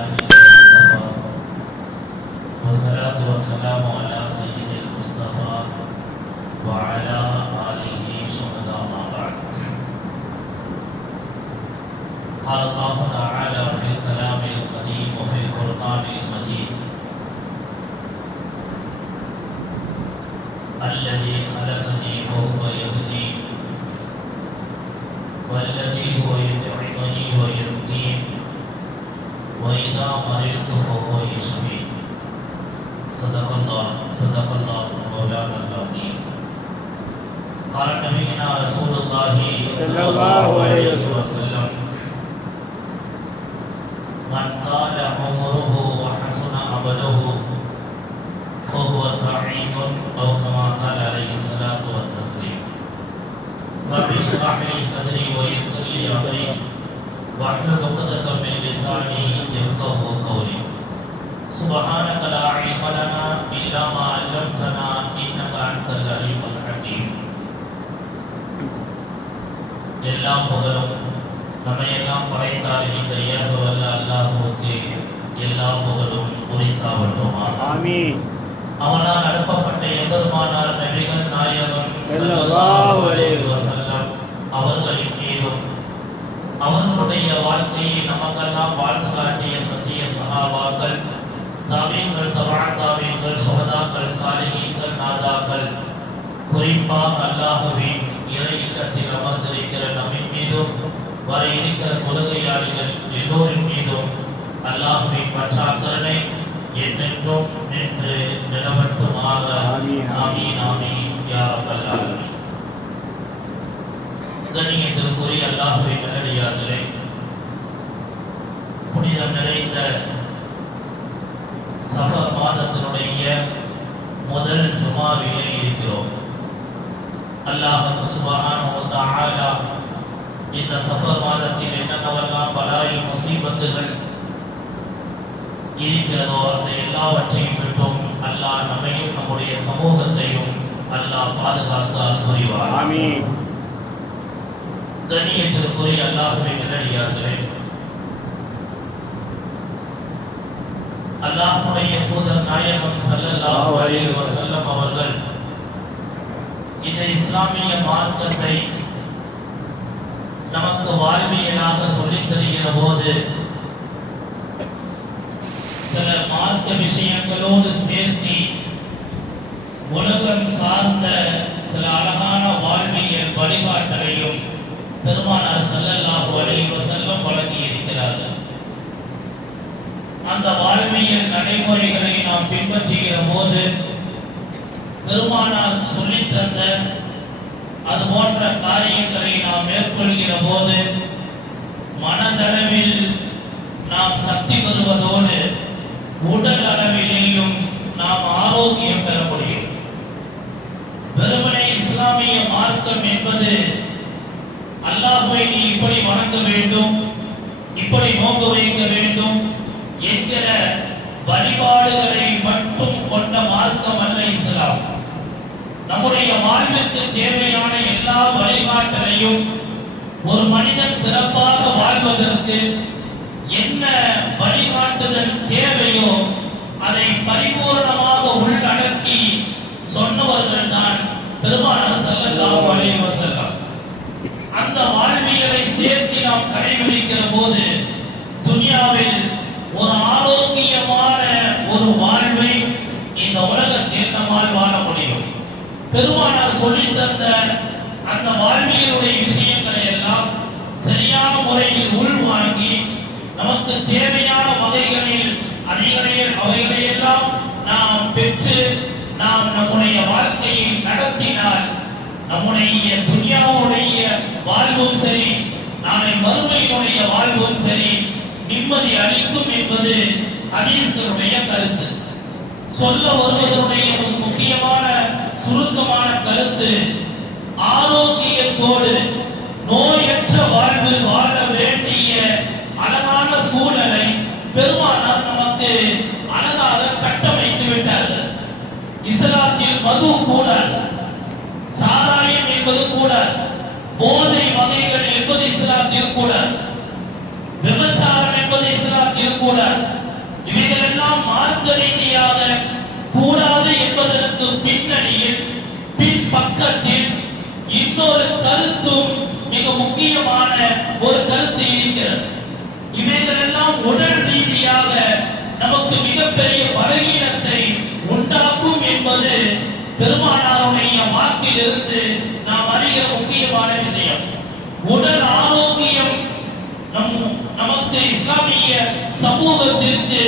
الله المصطفى والصلاة والسلام على سيد المصطفى وعلى آله شهداء ما بعد. قال الله تعالى في الكلام القديم وفي الفرقان المجيد: الذي خلقني فهو يهدين والذي هو يطعمني ويسقين وإذا مرضت فهو يشفين. صدق الله مولانا العظيم. قال نبينا رسول الله صلى الله عليه وسلم: من طال عمره وحسن عمله فهو سعيد، أو كما قال عليه الصلاة والتسليم. رب اشرح لي صدري ويسر لي أمري واحلل عقدة من لساني يفقهوا قولي. سبحانك لا علم لنا إلا ما علمتنا إنك أنت العليم الحكيم. எல்லாம் புகழும் நம்மையெல்லாம் படைத்தார் இந்த ஏக வல்ல அல்லாஹ்வுக்கு எல்லா புகழும் உரித்தாவட்டுமாக. ஆமீன். அவனால் அனுப்பப்பட்ட எம்பெருமானார் நபிகள் நாயகம் ஸல்லல்லாஹு அலைஹி வஸல்லம் அவர்களின் மீதும் அவர்களுடைய வாழ்க்கையை நமக்கெல்லாம் வாழ்ந்து காட்டிய சத்திய சஹாபாக்கள், தாபீன்கள், தபா தாபீன்கள், சுஹதாக்கள், சாலிஹீன்கள், நாதாக்கள், குறிப்பாக அல்லாஹ்வின் இறை இல்லத்தில் அமர்ந்திருக்கிற நம்மின் மீதும் வர இருக்கிற தொழுகையாளிகள் எல்லோரின் மீதும் அல்லாஹ்வின் பற்றாக்கருணை என்றென்றும் நின்று நிலவட்டுமாக. ஆமீன் ஆமீன் யா ரப்பல் ஆலமீன். கண்ணியத்திற்குரிய அல்லாஹ்வின் நல்லடியார்களே, புனிதம் நிறைந்த சஃபர் மாதத்தினுடைய முதல் ஜுமாவிலே இருக்கிறோம். அல்லாஹ் சுப்ஹானஹு வ தஆலா இந்த சஃபர் மாதத்தில் என்னென்னவெல்லாம் பலாய் முசீபத்துகள் இருக்கிறதோ அந்த எல்லாவற்றையும் விட்டும் அல்லாஹ் நம்மையும் நம்முடைய சமூகத்தையும் அல்லாஹ் பாதுகாத்து அருள் புரிவார். ஆமீன். கண்ணியத்திற்குரிய அல்லாஹ்வின் நல்லடியார்களே, அல்லாஹ்வுடைய தூதர் நாயகம் ஸல்லல்லாஹு அலைஹி வஸல்லம் அவர்கள் இந்த இஸ்லாமிய மார்க்கத்தை நமக்கு வாழ்வியலாக சொல்லித் தருகிற போது சில மார்க்க விஷயங்களோடு சேர்த்து உலகம் சார்ந்த சில அழகான வாழ்வியல் வழிகாட்டலையும் பெருமானார் ஸல்லல்லாஹு அலைஹி வஸல்லம் வழங்கி இருக்கிறார்கள். அந்த வாழ்வியல் நடைமுறைகளை நாம் பின்பற்றுகிற போது பெருமானார் சொல்லித் தந்த அது போன்ற காரியங்களை நாம் மேற்கொள்கிற போது மனதளவில் நாம் சக்தி பெறுவதோடு உடல் அளவிலேயும் நாம் ஆரோக்கியம் பெற முடியும். வெறுமனே இஸ்லாமிய மார்க்கம் என்பது அல்லாஹ்வை நீ இப்படி வணங்க வேண்டும், இப்படி நோன்பு வைக்க வேண்டும் என்கிற வழிபாடுகளை மட்டும் கொண்ட மார்க்கம் அல்ல இஸ்லாம். நம்முடைய வாழ்விற்கு தேவையான எல்லா வழிகாட்டலையும் ஒரு மனிதன் சிறப்பாக வாழ்வதற்கு என்ன வழிகாட்டுதல் தேவையோ அதை பரிபூர்ணமாக உள்ளடக்கி சொன்னவர்கள் தான் பெருமானார் ஸல்லல்லாஹு அலைஹி வஸல்லம். அந்த வாழ்வியலை சேர்த்து நாம் கடைபிடிக்கிற போது துனியாவில் ஒரு ஆரோக்கியமான ஒரு வாழ்வை இந்த உலகத்தில் நம்மால் வாழ முடியும். பெருமானார் சொல்லித் தந்த அந்த வாழ்வியலுடைய விஷயங்களை எல்லாம் சரியான முறையில் உள்வாங்கி நமக்கு தேவையான வகைகளில் அவைகளையெல்லாம் நாம் பெற்று நாம் நம்முடைய வாழ்க்கையை நடத்தினால் நம்முடைய துன்யாவுடைய வாழ்வும் சரி, நாளை மறுமையினுடைய வாழ்வும் சரி நிம்மதி அளிக்கும் என்பது ஹதீஸ்களுடைய கருத்து. சொல்ல வருவதனுடைய ஒரு முக்கியமான சுருக்கமான கருத்து, ஆரோக்கியத்தோடு நோயற்ற வாழ்வு வாழ வேண்டிய அழகான சூழலை பெருமானார் நமக்கு அழகாக கட்டமைத்து விட்டார்கள். இஸ்லாத்தில் மது கூடாது, சாராயம் என்பது கூடாது, போதை வகைகள் என்பது இஸ்லாத்தில் கூடாது, விபச்சாரம் என்பது இஸ்லாத்தில் கூடாது. கூடாது என்பதற்கு பின்னணியில் பின்பக்கத்தில் இன்னொரு கருத்தும் மிக முக்கியமான ஒரு கருத்து இருக்கிறது. இவைகளெல்லாம் உடல் ரீதியாக நமக்கு மிகப்பெரிய பலகீனத்தை உண்டாக்கும் என்பது பெருமானாருடைய வாக்கிலிருந்து நாம் அறிகிற முக்கியமான விஷயம். உடல் ஆரோக்கியம் நமக்கு இஸ்லாமிய சமூகத்திற்கு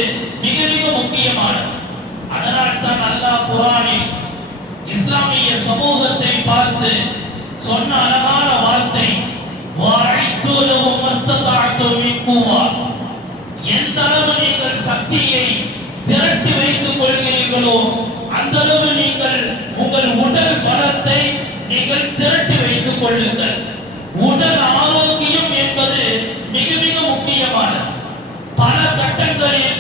மிக மிக முக்கியமானது. அதனால் தான் அல்லாஹ் குர்ஆனில் இஸ்லாமிய சமூகத்தை பார்த்து சொன்ன அழகான வார்த்தை, வஅஇது லஹும் மஸ்ததஅதும் மின் குவா. எந்த அளவு நீங்கள் சக்தியை திரட்டி வைத்துக் கொள்கிறீர்களோ அந்த அளவு நீங்கள் உங்கள் உடல் பலத்தை நீங்கள் திரட்டி வைத்துக் கொள்ளுங்கள். உடல் ஆரோக்கியம் என்பது மிக மிக முக்கியமானது. பல கட்டங்களில்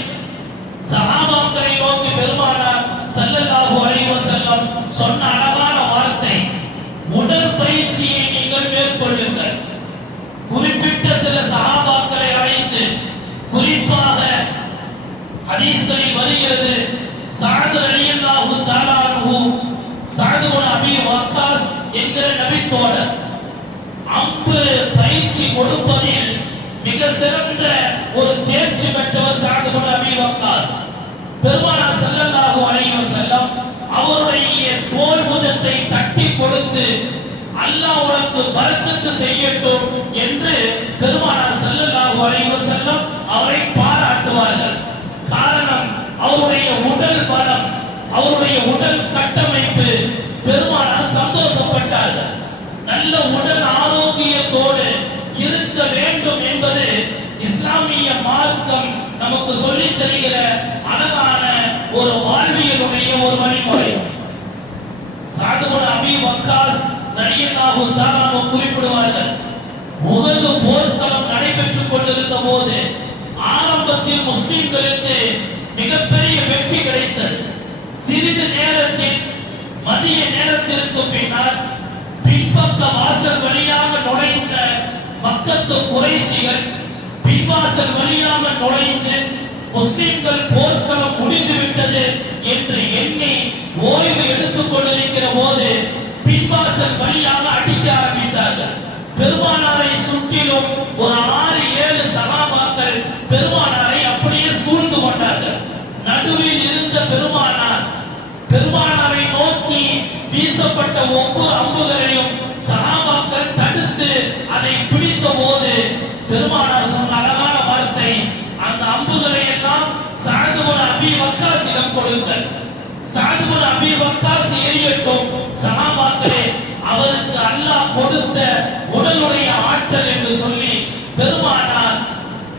சஹாபாக்களை நோக்கி பெருமானார் ஸல்லல்லாஹு அலைஹி வஸல்லம் சொன்ன அழகான வார்த்தை, உடற்பயிற்சியை நீங்கள் மேற்கொள்ளுங்கள். குறிப்பிட்ட சில சஹாபாக்களை அழைத்து, குறிப்பாக ஹதீஸ்களில் வருகிறது, சஅத் ரலியல்லாஹு தஆலா அன்ஹு, சஅத் இப்னு அபீ வக்காஸ் என்கிற நபித்தோழர் அம்பு பயிற்சி கொடுப்பதில் மிக சிறந்த ஒரு தேர்ச்சி பெற்றவர் சஅத் இப்னு அபீ வக்காஸ். பெருமானார் ஸல்லல்லாஹு அலைஹி வஸல்லம் அவருடைய தோள் புஜத்தை தட்டி கொடுத்து, அல்லாஹ் உனக்கு பரக்கத்து செய்யட்டும் என்று பெருமானார் ஸல்லல்லாஹு அலைஹி வஸல்லம் அவரை பாராட்டுவார்கள். காரணம், அவருடைய உடல் பலம், அவருடைய உடல் கட்டமைப்பு பெருமானார் சந்தோஷப்பட்டார்கள். நல்ல உடல் ஆரோக்கியத்தோடு இருக்க வேண்டும் என்பது இஸ்லாமிய மார்க்கம் நமக்கு சொல்லித் தருகிற அழகான ஒரு வாழ்வியலுடைய ஒரு வழிமுறை. சஅத் இப்னு அபீ வக்காஸ் ரலியல்லாஹு தஆலா அன்ஹு குறிப்பிடுவார்கள், உஹது போர்க்களம் நடைபெற்றுக் கொண்டிருந்த போது ஆரம்பத்தில் முஸ்லிம்களுக்கு மிகப்பெரிய வெற்றி கிடைத்தது. சிறிது நேரத்தில் மதிய நேரத்திற்கு பின்னால் பின்பக்க வாசல் வழியாக நுழைந்த மக்கத்து குறைஷிகள் பின்வாசல் வழியாக நுழைந்து முஸ்லிம்கள் போர்க்களம் முடிந்து விட்டது என்று எண்ணி ஓய்வு எடுத்துக் கொண்டிருக்கிற போது பின்வாசல் வழியாக அடிக்க ஆரம்பித்தார்கள். பெருமானாரை சுற்றிலும் ஒரு 6-7 சஹாபாக்கள் பெருமானாரை அப்படியே சூழ்ந்து கொண்டார்கள். நடுவில் இருந்த பெருமானாரை நோக்கி வீசப்பட்ட ஒவ்வொரு அம்புகளையும் சஹாபாக்கள் தடுத்து அதை பிடித்த போது பெருமானார் சொன்ன அழகான வார்த்தை, அந்த அம்புகளை எல்லாம் சஅத் இப்னு அபீ வக்காஸிடம் கொடுங்கள். சஅத் இப்னு அபீ வக்காஸ் எரியட்டும். சஹாபாக்களே, அவருக்கு அல்லாஹ் கொடுத்த உடலுடைய ஆற்றல் என்று சொல்லி பெருமானார்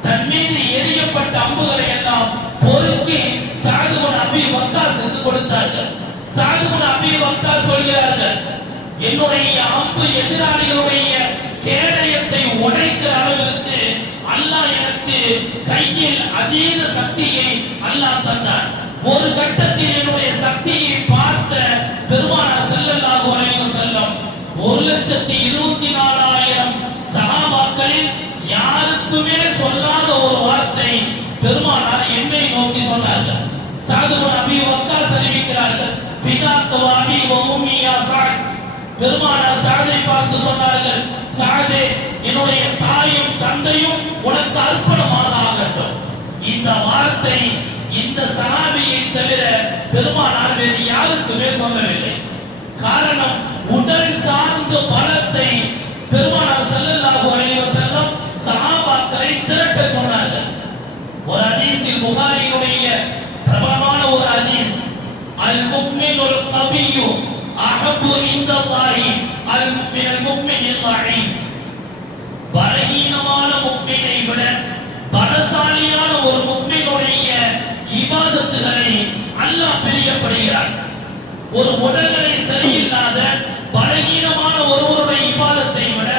தன் மீது எரியப்பட்ட அம்புகளை எல்லாம் பொறுக்கி சஅத் இப்னு அபீ வக்காஸுக்கு கொடுத்தார்கள். சஅத் இப்னு அபீ வக்காஸ் சொல்கிறார்கள், என்னுடைய அம்பு எதிராளிகளுடைய கேடயத்தை உடைக்கிற அளவிற்கு அல்லாஹ் எனக்கு கையில் அதீத சக்தியை அல்லாஹ் தந்தார். ஒரு கட்டத்தில் என்னுடைய சக்தியை பார்த்த பெருமானார் ஸல்லல்லாஹு அலைஹி வஸல்லம் 1,24,000 சஹாபாக்களில் யாருக்குமே சொல்லாத ஒரு வார்த்தை பெருமானார் என்னை நோக்கி சொன்னார்கள். சஅத் இப்னு அபீ வக்காஸ் அறிவிக்கிறார்கள், ஃபிதாக்க வ அபீ வ உம்மி யா சஅத். பெருமானார் சஅதை பார்த்து சொன்னார்கள், சஅதே, என்னுடைய தாயும் தந்தையும் உனக்கு அர்ப்பணமாக ஆகட்டும். இந்த வார்த்தை இந்த சஹாபியை தவிர பெருமானார் வேறு யாருக்குமே சொல்லவில்லை. காரணம், உடல் சார்ந்த பலத்தை பெருமானார் ஸல்லல்லாஹு அலைஹி வஸல்லம் சஹாபாக்களை திரட்ட சொன்னார்கள். ஒரு ஹதீஸில், புகாரியுடைய பிரபலமான ஒரு ஹதீஸ், அல் முஃமினுல் கவிய்யு அஹப்பு இன்தல்லாஹி மினல் முஃமினில் ضعீஃப். பலகீனமான முஃமினை விட பலசாலியான ஒரு முஃமினுடைய இபாதத்துகளை அல்லாஹ் பிரியப்படுகிறார். ஒரு உடல்நிலை சரியில்லாத பலகீனமான ஒருவருடைய இபாதத்தை விட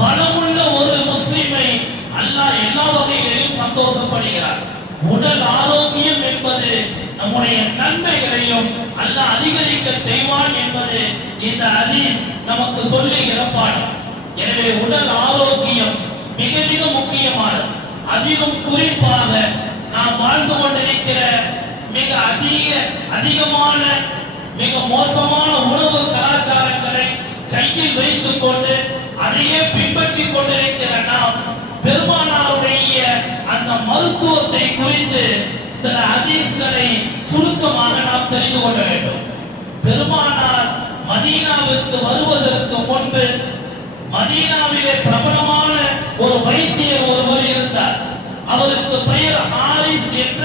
பலமுள்ள ஒரு முஸ்லிமை அல்லாஹ் எல்லா வகைகளிலும் சந்தோஷப்படுகிறார். உடல் ஆரோக்கியம் என்பது நம்முடைய நன்மைகளையும் அல்லாஹ் அதிகரிக்க செய்வான் என்பது இந்த ஹதீஸ் நமக்கு சொல்லுகிற பாடம். எனவே உடல் ஆரோக்கியம் மிக மிக முக்கியமானது. அதிலும் குறிப்பாக நாம் வாழ்ந்து கொண்டிருக்கிற மிக அதிகமான மிக மோசமான உணவு கலாச்சாரங்களை கையில் வைத்துக் கொண்டு அதையே பின்பற்றிக் கொண்டிருக்கிற நாம் பெருமானாருடைய அந்த மருத்துவத்தை குறித்து சில ஹதீஸ்களை சுருக்கமாக நாம் தெரிந்து கொள்ள வேண்டும். பெருமானார் மதீனாவிற்கு வருவதற்கு முன்பு மதீனாவிலே பிரபலமான ஒரு வைத்தியர் ஒருவர் இருந்தார். அவருக்கு பெயர் ஹாரிஸ் என்ற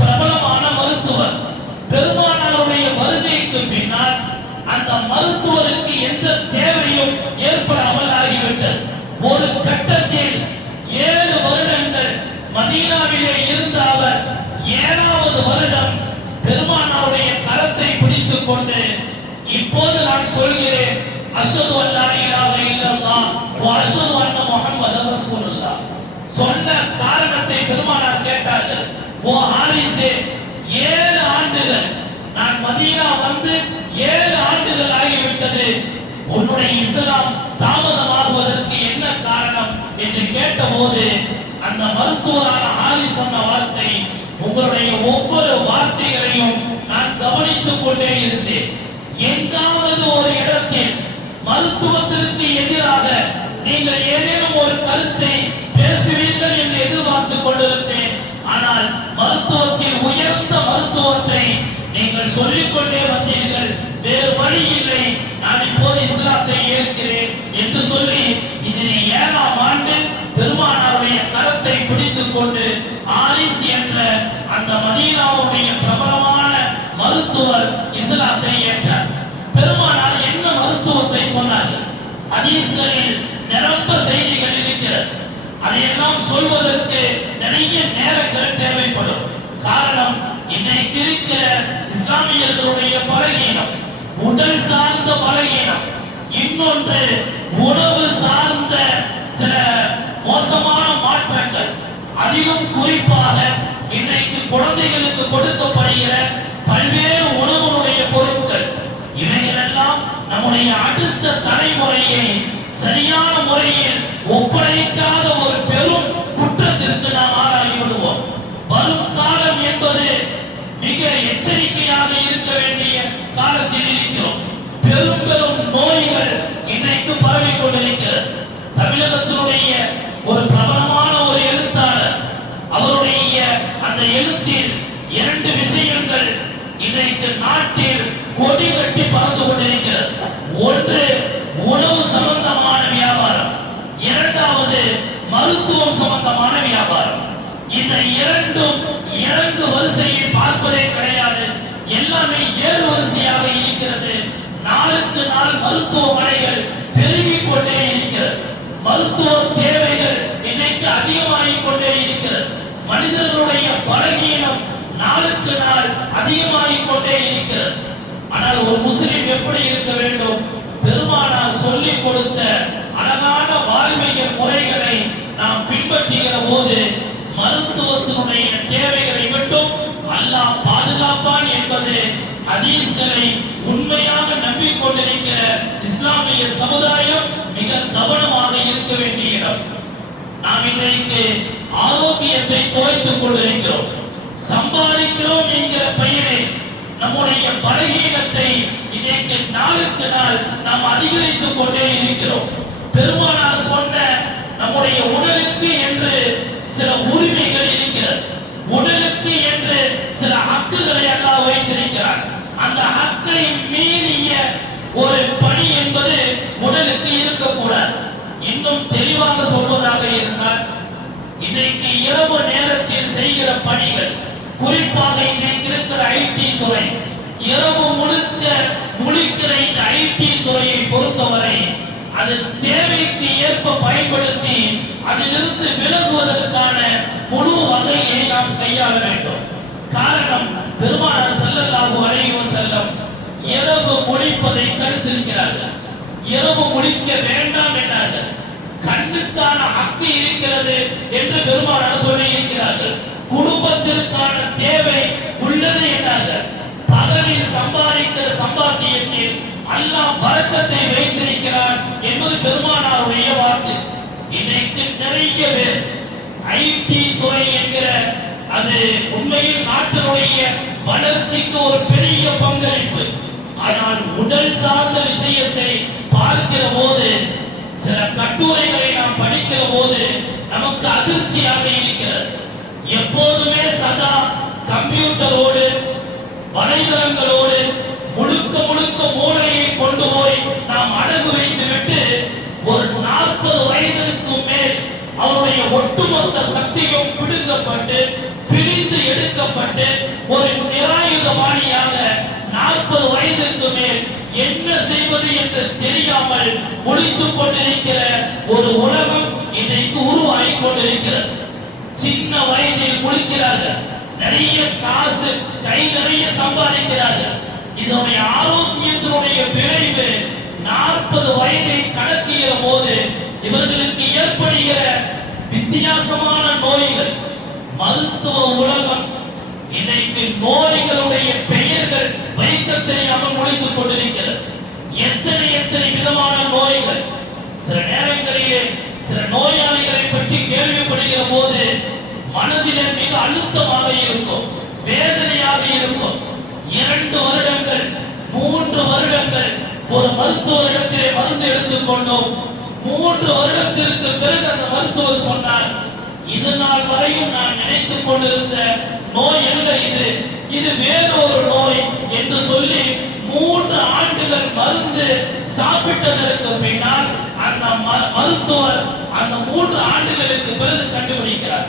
பிரபலமான மருத்துவர். பெருமானாருடைய வருகைக்கு பின்னால் அந்த மருத்துவருக்கு எந்த தேவையும் ஏற்படாமல் ஆகிவிட்டது. ஒரு கட்டத்தில் 7 வருடங்கள் மதீனாவிலே இருந்த அவர் 7வது வருடம் பெருமானாருடைய கரத்தை பிடித்துக் கொண்டு, இப்போது நான் சொல்கிறேன், அஷ்ஹது அல்லா இலாஹ இல்லல்லாஹ் வ அஷ்ஹது அன்ன முஹம்மதர் ரசூலுல்லாஹ் சொன்ன காரணத்தை பெருமானார் கேட்டார்கள். ஓ ஹாரிஸே, 7 ஆண்டுகள் நான் மதீனா வந்து 7 ஆண்டுகள் ஆகிவிட்டது, உன்னுடைய இஸ்லாம் தாமதமாகுவதற்கு என்ன காரணம் என்று கேட்டபோது அந்த மருத்துவரான ஹாரிஸ் சொன்ன வார்த்தை, உங்களுடைய ஒவ்வொரு வார்த்தைகளையும் நான் கவனித்துக் கொண்டே இருந்தேன். எங்காவது ஒரு இடத்தில் மருத்துவத்திற்கு எதிராக நீங்கள் ஏதேனும் ஒரு கருத்தை பேசுவீர்கள் என்று எதிர்பார்த்துக் கொண்டிருந்தேன். ஆனால் மருத்துவத்தில் உயர்ந்த மருத்துவத்தை நீங்கள் சொல்லிக்கொண்டே வந்தீர்கள். வேறு வழி இல்லை, நான் இப்போது இஸ்லாத்தை ஏற்கிறேன் என்று சொல்லி ஹிஜ்ரி 7ஆம் ஆண்டு பெருமானாருடைய கரத்தை பிடித்துக் கொண்டு ஹாரிஸ் என்ற அந்த மதீனாவுடைய பிரபலமான மருத்துவர் இஸ்லாத்தை ஏற்றார். பெருமானார் என்ன மருத்துவத்தை சொன்னார்கள்? ஹதீஸ்களில் நிரம்ப செய்திகள் இருக்கிறது. அதையெல்லாம் சொல்வதற்கு நிறைய நேரங்கள் தேவைப்படும். காரணம், இன்னைக்கு இருக்கிற இஸ்லாமியர்களுடைய பலகீனம், உடல் சார்ந்த பலகீனம், இன்னொன்று உணவு சார்ந்த சில மோசமான மாற்றங்கள், அதிலும் குறிப்பாக இன்றைக்கு குழந்தைகளுக்கு கொடுக்கப்படுகிற பல்வேறு உணவுடைய பொருட்கள், இவைகளெல்லாம் நம்முடைய அடுத்த தலைமுறையை சரியான முறையில் ஒப்படைக்காத ஒரு பெரும் குற்றத்திற்கு நாம் ஆளாகி விடுவோம். வரும் காலம் என்பது மிக எச்சரிக்கையாக இருக்க வேண்டிய காலத்தில் இருக்கிறோம். பெரும் பெரும் நோய்கள் இன்றைக்கு பரவிக் கொண்டிருக்கிறது. தமிழகத்தினுடைய ஒரு பிரபலமான ஒரு எழுத்தாளர், அவருடைய அந்த எழுத்தில் 2 விஷயங்கள் இன்றைக்கு நாட்டில் கொடி கட்டி பறந்து கொண்டிருக்கிறது. ஒன்று உணவு சம்பந்தமான வியாபாரம், 2வது மருத்துவம் சம்பந்தமான வியாபாரம். இந்த 2ம் இறங்கு வரிசையில் பார்ப்பதே கிடையாது. எல்லாமே ஏறு வரிசையாக இருக்கிறது. நாளுக்கு நாள் மருத்துவமனைகள் பெருகிக் கொண்டே இருக்கிறது. மருத்துவ தேவைகள் இன்னைக்கு அதிகமாகிக் கொண்டே இருக்கிறது. மனிதர்களுடைய பலகீனம் நாளுக்கு நாள் அதிகமாகிக் கொண்டே இருக்கிறது. ஆனால் ஒரு முஸ்லிம் எப்படி இருக்க வேண்டும்? பெருமானார் சொல்லிக் கொடுத்த அழகான வாழ்வியல் முறைகளை நாம் பின்பற்றுகிற போது மருத்துவத்தினுடைய தேவைகளை மட்டும் அல்லாஹ் பாதுகாப்பான் என்பது ஹதீஸ்களை உண்மையாக நம்பிக்கொண்டிருக்கிற இஸ்லாமிய சமுதாயம் மிக கவனமாக இருக்க வேண்டிய இடம். நாம் இன்றைக்கு ஆரோக்கியத்தை குறைத்துக் கொண்டிருக்கிறோம், சம்பாதிக்கிறோம் என்கிற பெயரில் நம்முடைய பலகீனத்தை இன்றைக்கு நாளுக்கு நாள் நாம் அதிகரித்துக் கொண்டே இருக்கிறோம். பெருமானார் சொன்ன நம்முடைய உடலுக்கு என்று சில உரிமைகள் இருக்கிறது, உடலுக்கு என்று சில ஹக்குகளை அல்லாஹ் வைத்திருக்கிறார். அந்த ஹக்கை மீறிய ஒரு பணி என்பது உடலுக்கு இருக்கக்கூடாது. இன்னும் தெளிவாக சொல்வதாக இருந்தால், இன்றைக்கு இரவு நேரத்தில் செய்கிற பணிகள், குறிப்பாக இன்றைக்கு இருக்கிற ஐடி துறை, இரவு முழுக்க முழிக்கிற இந்த ஐடி துறையை பொறுத்தவரை அது தேவைக்கு ஏற்ப பயன்படுத்தி அதிலிருந்து விலகுவதற்கான முழு வகையை நாம் கையாள வேண்டும். காரணம், பெருமானார் ஸல்லல்லாஹு அலைஹி வஸல்லம் இரவு முழிப்பதை தடுத்திருக்கிறார்கள். இரவு முழிக்க வேண்டாம் என்றார்கள். கண்ணுக்கான ஹக்கு இருக்கிறது என்று பெருமானார் சொல்லி இருக்கிறார்கள். குடும்பத்திற்கான தேவை உள்ளது என்றார்கள். பகலில் சம்பாதிக்கிற சம்பாத்தியத்தில் அல்லாஹ் பரக்கத்தை வைத்திருக்கிறார் என்பது பெருமானாருடைய வார்த்தை. இன்னைக்கு நிறைய பேர் ஐடி துறை என்கிற அது உண்மையில் நாட்டினுடைய வளர்ச்சிக்கு ஒரு பெரிய பங்களிப்பு. ஆனால் உடல் சார்ந்த விஷயத்தை பார்க்கிற போது, சில கட்டுரைகளை நாம் படிக்கிற போது நமக்கு அதிர்ச்சியாக இருக்கிறது. எப்போதுமே சதா கம்ப்யூட்டரோடு வலைதளங்களோடு முழுக்க முழுக்க மூளையை கொண்டு போய் நாம் அடகு வைத்து விட்டு ஒரு 40 வயதிற்கு மேல் அவருடைய ஒட்டுமொத்த சக்தியும் பிடுங்கப்பட்டு பிரிந்து எடுக்கப்பட்டு ஒரு நிராயுதபாணியாக 40 வயதிற்கு மேல் என்ன செய்வது என்று தெரியாமல் முழித்துக் கொண்டிருக்கிற ஒரு உலகம் இன்றைக்கு உருவாகி கொண்டிருக்கிறது. சின்ன வயதில் முழிக்கிறார்கள், நிறைய காசு கை நிறைய சம்பாதிக்கிறார்கள். இதனுடைய ஆரோக்கியத்தினுடைய விளைவு 40 வயதை கடக்கிற போது இவர்களுக்கு ஏற்படுகிற வித்தியாசமான நோய்கள். மருத்துவ உலகம் இன்னைக்கு நோய்களுடைய பெயர்கள் வைக்க தெரியாமல் முழித்துக் கொண்டிருக்கிறது. எத்தனை விதமான நோய்கள். சில நேரங்களிலே சில நோயாளிகளை பற்றி கேள்விப்படுகிற போது மனதிலே மிக அழுத்தமாக இருக்கும், வேதனையாக இருக்கும். 2 வருடங்கள் 3 வருடங்கள் ஒரு மருத்துவரிடத்திலே மருந்து எடுத்துக்கொண்டோம். 3 வருடத்திற்கு பிறகு அந்த மருத்துவர் சொன்னார், இது நாள் வரையும் நான் நினைத்துக் கொண்டிருந்த நோய் அல்ல இது வேறொரு நோய் என்று சொல்லி 3 ஆண்டுகள் மருந்து சாப்பிட்டதற்கு பின்னால் அந்த மருத்துவர் அந்த 3 ஆண்டுகளுக்கு பிறகு கண்டுபிடிக்கிறார்.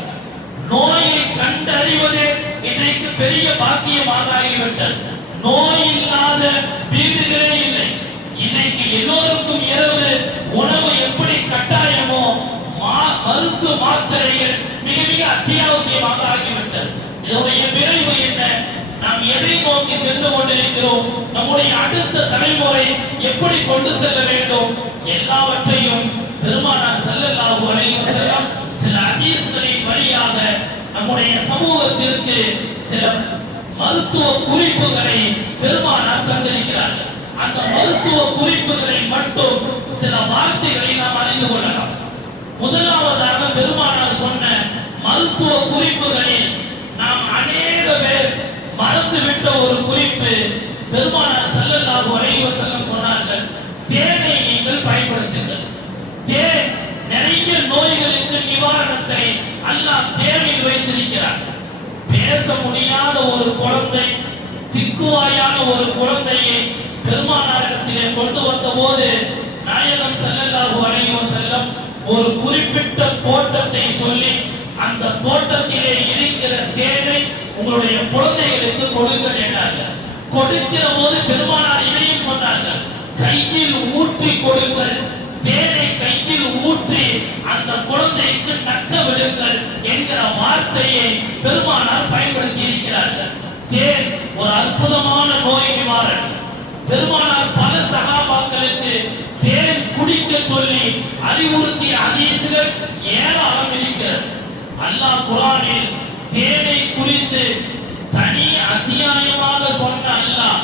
நோயை கண்டறிவதே இன்றைக்கு பெரிய பாக்கியமாக ஆகிவிட்டது. நோய் இல்லாத வீடுகளே இல்லை. இன்னைக்கு எல்லோருக்கும் இரவு உணவு எப்படி கட்டாயமோ மருந்து மாத்திரைகள் மிக மிக அத்தியாவசியமாக ஆகிவிட்டது. இதனுடைய விளைவு என்ன? நாம் எதை நோக்கி சென்று கொண்டிருக்கிறோம்? நம்முடைய அடுத்த தலைமுறை எப்படி கொண்டு செல்ல வேண்டும்? எல்லாவற்றையும் பெருமானார் ஸல்லல்லாஹு அலைஹி வஸல்லம் சில ஹதீஸ்களின் வழியாக நம்முடைய சமூகத்திற்கு சில மருத்துவ குறிப்புகளை பெருமானார் தந்திருக்கிறார்கள். அந்த மருத்துவ குறிப்புகளை மட்டும் சில வார்த்தைகளை நாம் அறிந்து கொள்ளலாம். முதலாவதாக பெருமானார் சொன்ன மருத்துவ குறிப்புகளில் நாம் அநேக பேர் மறந்துவிட்ட ஒரு குறிப்பு. பெருமானார் ஸல்லல்லாஹு அலைஹி வஸல்லம் சொன்னார்கள், தேனை நீங்கள் பயன்படுத்துங்கள். தேன் நிறைய நோய்களுக்கு நிவாரணத்தை அல்லாஹ் தேனில் வைத்திருக்கிறார். பேச முடியாத ஒரு குழந்தை, திக்குவாயான ஒரு குழந்தையை பெருமானாரிடத்திலே கொண்டு வந்த போது நாயகம் ஸல்லல்லாஹு அலைஹி வஸல்லம் ஒரு குறிப்பிட்ட தோட்டத்தை சொல்லி, அந்த தோட்டத்திலே இருக்கிற தேனை உங்களுடைய குழந்தைகளுக்கு கொடுங்கள் என்றார்கள். கொடுக்கிற போது பெருமானார் இதையும் சொன்னார்கள், கையில் ஊற்றி கொடுங்கள். தேனை கையில் ஊற்றி அந்த குழந்தைக்கு நக்க விடுங்கள் என்கிற வார்த்தையை பெருமானார் பயன்படுத்தி இருக்கிறார்கள். தேன் ஒரு அற்புதமான நோய் நிவாரணம். பெருமானார் பல சகாபாக்களுக்கு தேன் குடிக்க சொல்லி அறிவுறுத்திய ஹதீஸ்கள் ஏராளம் இருக்கிறது. அல்லாஹ் குர்ஆனில் தேனை குறித்து தனி அத்தியாயமாக சொன்ன அல்லாஹ்,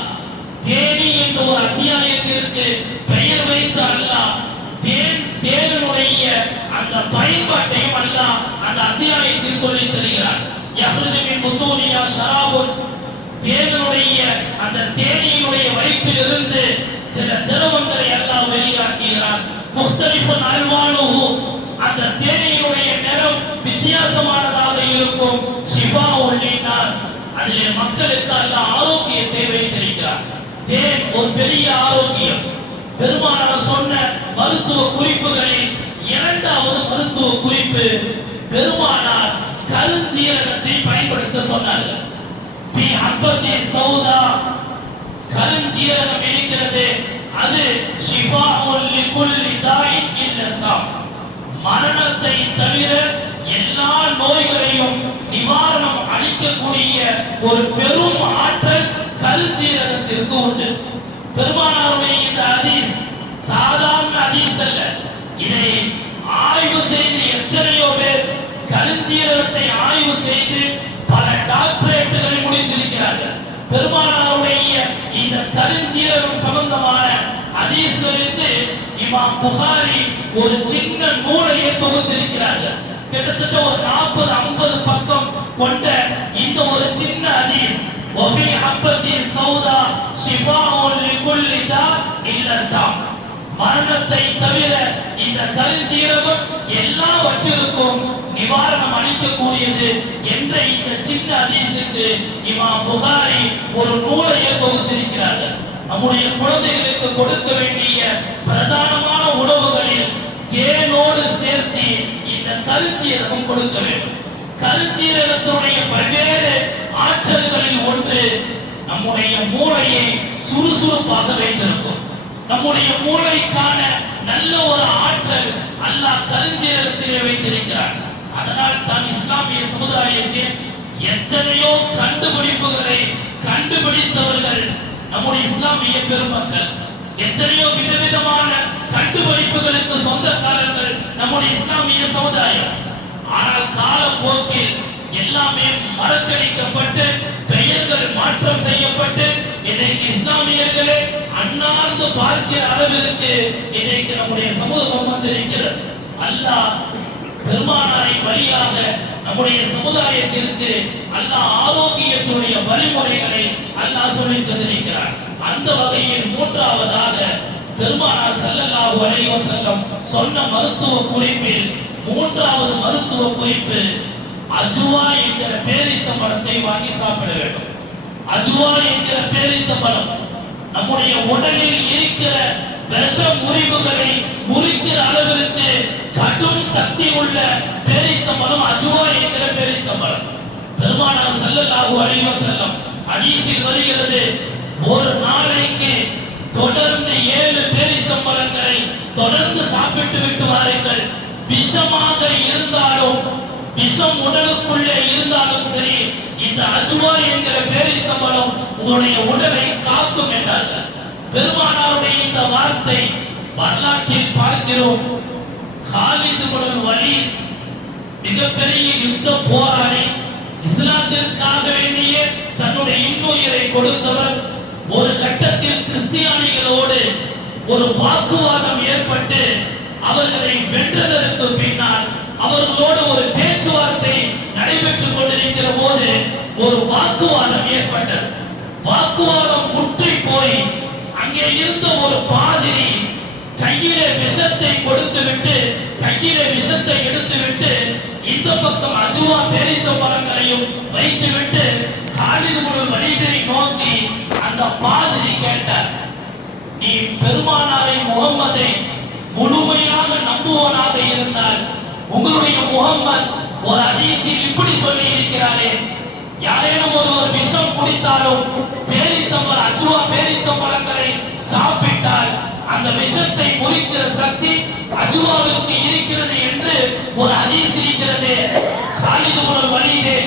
தேனி என்ற ஒரு அத்தியாயத்திற்கு பெயர் வைத்த அல்லாஹ் தேனுடைய அந்த பயன்பாட்டையும் அல்லாஹ் அந்த அத்தியாயத்தில் சொல்லி தருகிறார். யஹ்ருஜு மின் புத்தூனியா ஷராபுன், தேனுடைய அந்த தேனியினுடைய வயிற்றிலிருந்து சில திரவங்களை அல்லாஹ் வெளியாக்குகிறார். முக்தலிஃபுன் அல்வானுஹு, அந்த தேனியினுடைய நிறம் வித்தியாசமானதாக இருக்கும். ஷிஃபாஉல் லின்னாஸ், அதிலே மக்களுக்கு அல்லாஹ் ஆரோக்கியத்தை வைத்திருக்கிறார். தேன் ஒரு பெரிய ஆரோக்கியம். பெருமானார் சொன்ன மருத்துவ குறிப்புகளில் 2வது மருத்துவ குறிப்பு, பெருமானார் கருஞ்சீரகத்தை பயன்படுத்த சொன்னார்கள். ஃபீ ஹப்பத்தி சௌதா, கருஞ்சீரகம் இருக்கிறது, அது ஷிஃபாஉல் லிகுல்லி தாயின் இல்லஸாம், மரணத்தை தவிர எல்லா நோய்களையும் நிவாரணம் அளிக்கக்கூடிய ஒரு பெரும் ஆற்றல் கருஞ்சீரகத்திற்கு உண்டு. பெருமானாருடைய இந்த ஹதீஸ் சாதாரண ஹதீஸ் அல்ல. இதை ஆய்வு செய்து எத்தனையோ பேர் கருஞ்சீரகத்தை ஆய்வு செய்து பல டாக்டரேட்டுகளை முடித்திருக்கிறார்கள். பெருமானாருடைய இந்த கருஞ்சீரகம் சம்பந்தமான ஹதீஸ்களுக்கு இமாம் புகாரி ஒரு சின்ன நூலையை தொகுத்திருக்கிறார்கள். கிட்டத்தட்ட ஒரு 40-50 பக்கம் கொண்ட இந்த ஒரு சின்ன ஹதீஸ் வஃபி ஷிஃபாஉன் லிகுல்லி தா இல்ல ஸாம். மரணத்தை தவிர இந்த கருஞ்சீரகம் எல்லாவற்றிற்கும் நிவாரணம் அளிக்கக்கூடியது என்ற இந்த சின்ன ஹதீஸுக்கு இமாம் புகாரி ஒரு நூலையே தொகுத்திருக்கிறார்கள். நம்முடைய குழந்தைகளுக்கு கொடுக்க வேண்டிய பிரதானமான உணவுகளில் தேனோடு சேர்த்து இந்த கருஞ்சீரகம் கொடுக்க வேண்டும். கருஞ்சீரகத்துடைய பல்வேறு ஆற்றல்களில் ஒன்று நம்முடைய மூளையை சுறுசுறுப்பாக வைத்திருக்கும். நம்முடைய மூளைக்கான நல்ல ஒரு ஆற்றல் அல்லாஹ் கருஞ்சீரகத்திலே வைத்திருக்கிறார். அதனால் தான் இஸ்லாமிய சமுதாயத்தில் எத்தனையோ கண்டுபிடிப்புகளை கண்டுபிடித்தவர்கள் நம்முடைய இஸ்லாமிய பெருமக்கள். எத்தனையோ விதவிதமான கண்டுபிடிப்புகளுக்கு சொந்தக்காரர்கள் நம்முடைய இஸ்லாமிய சமுதாயம். ஆனால் காலப்போக்கில் எல்லாமே மறக்கடிக்கப்பட்டு பெயர்கள் மாற்றம் செய்யப்பட்டு இன்றைக்கு இஸ்லாமியர்களே அண்ணார்ந்து பார்க்கிற அளவிற்கு இன்றைக்கு நம்முடைய சமூகம் வந்திருக்கிறது. அல்லாஹ் பெருமானாரின் வழியாக நம்முடைய சமுதாயத்திற்கு அல்லாஹ் ஆரோக்கியத்துடைய வழிமுறைகளை அல்லாஹ் சொல்லி தந்திருக்கிறார். அந்த வகையில் மூன்றாவதாக பெருமானார் ஸல்லல்லாஹு அலைஹி வஸல்லம் சொன்ன மருத்துவ குறிப்பில் மூன்றாவது மருத்துவ குறிப்பு அஜ்வா என்கிற பேரித்தம்பழத்தை வாங்கி சாப்பிட வேண்டும். அஜ்வா என்கிற பேரித்தம்பழம் நம்முடைய உடலில் இருக்கிற விஷ முறிவுகளை முறிக்கிற அளவிற்கு கடும் சக்தி உள்ள பேரித்தம்பழம் அஜ்வா என்கிற பேரித்தம்பழம். பெருமானார் ஸல்லல்லாஹு அலைஹி வஸல்லம் ஹதீஸில் வருகிறது, ஒரு நாளைக்கு தொடர்ந்து 7 பேரித்தம்பழங்களை தொடர்ந்து சாப்பிட்டு விட்டு வாருங்கள். விஷமாக இருந்தாலும் விஷம் உடலுக்குள்ளே இருந்தாலும் சரி, இந்த அஜ்வா என்கிற பேரித்தம்பழம் உங்களுடைய உடலை காக்கும் என்றார்கள். பெருமானாருடைய இந்த வார்த்தை வரலாற்றில் பார்க்கிறோம். காலித் இப்னு வலீத் மிகப்பெரிய யுத்த போராளி, இஸ்லாத்திற்காக வேண்டிய தன்னுடைய இன்னுயிரை கொடுத்தவர். ஒரு கட்டத்தில் கிறிஸ்தியானிகளோடு ஒரு வாக்குவாதம் ஏற்பட்டு அவர்களை வென்றதற்கு பின்னால் அவர்களோடு ஒரு பேச்சுவார்த்தை நடைபெற்றுக் கொண்டிருக்கிற போது ஒரு வாக்குவாதம் ஏற்பட்டது. வாக்குவாதம் முற்றி போய் அங்கே இருந்த ஒரு பாதிரி கையிலே விஷத்தை கொடுத்துவிட்டு கையிலே விஷத்தை எடுத்துவிட்டு இந்த பக்கம் அஜ்வா பேரித்தம்பழங்களையும் வைத்துவிட்டு காலித் இப்னு வலீதை நோக்கி அந்த பாதிரி கேட்டார், நீ பெருமானாரை முகம்மதை முழுமையாக நம்புவனாக இருந்தால் உங்களுடைய முகம்மது ஒரு ஹதீஸில் இப்படி சொல்லி இருக்கிறாரே, யாரேனும் ஒரு விஷம் குடித்தாலும் பேரித்தம்பழ அஜ்வா பேரித்தம்பழங்களை சாப்பிட்டால் அந்த விஷத்தை முறிக்கிற சக்தி அஜ்வாவிற்கு இருக்கிறது என்று ஒரு ஹதீஸ் இருக்கிறது. காலித் இப்னு வலீதே,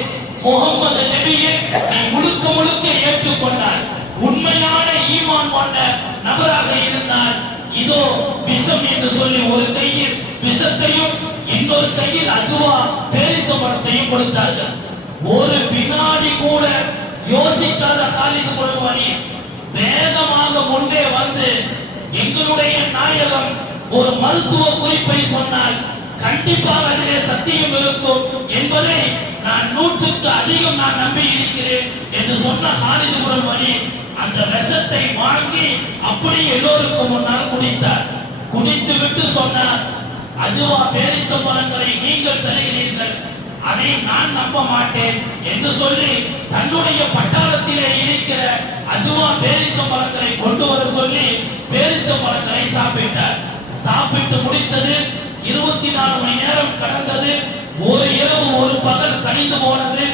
முகம்மது நபியை நீ முழுக்க முழுக்க ஏற்றுக்கொண்டால், உண்மையான ஈமான் கொண்ட நபராக இருந்தால் இதோ விஷம் என்று சொல்லி ஒரு கையில் விஷத்தையும் இன்னொரு கையில் அஜ்வா பேரித்தம்பழத்தையும் கொடுத்தார்கள். ஒரு வினாடி கூட யோசிக்காத காலித் இப்னு வலீத் வேகமாக முன்னே வந்து, எங்களுடைய நாயகம் ஒரு மருத்துவ குறிப்பை சொன்னால் கண்டிப்பாக அதிலே சத்தியம் இருக்கும் என்பதை நான் 100க்கு அதிகம் நான் நம்பி இருக்கிறேன் என்று சொன்ன காலித் இப்னு வலீத் அந்த விஷத்தை வாங்கி அப்படி எல்லோருக்கும் முன்னால் குடித்தார். குடித்து விட்டு சொன்னார், அஜ்வா பேரித்தம்பழங்களை நீங்கள் தருகிறீர்கள், அதை நான் நம்ப மாட்டேன் என்று சொல்லி தன்னுடைய பட்டாளத்திலே இருக்கிற அஜ்வா பேரித்தம்பழங்களை கொண்டு வர சொல்லி பேரித்தம்பழங்களை சாப்பிட்டார். சாப்பிட்டு முடித்தது. 24 மணி நேரம் கடந்தது. ஒரு இரவு ஒரு பகல் கழிந்து போனது.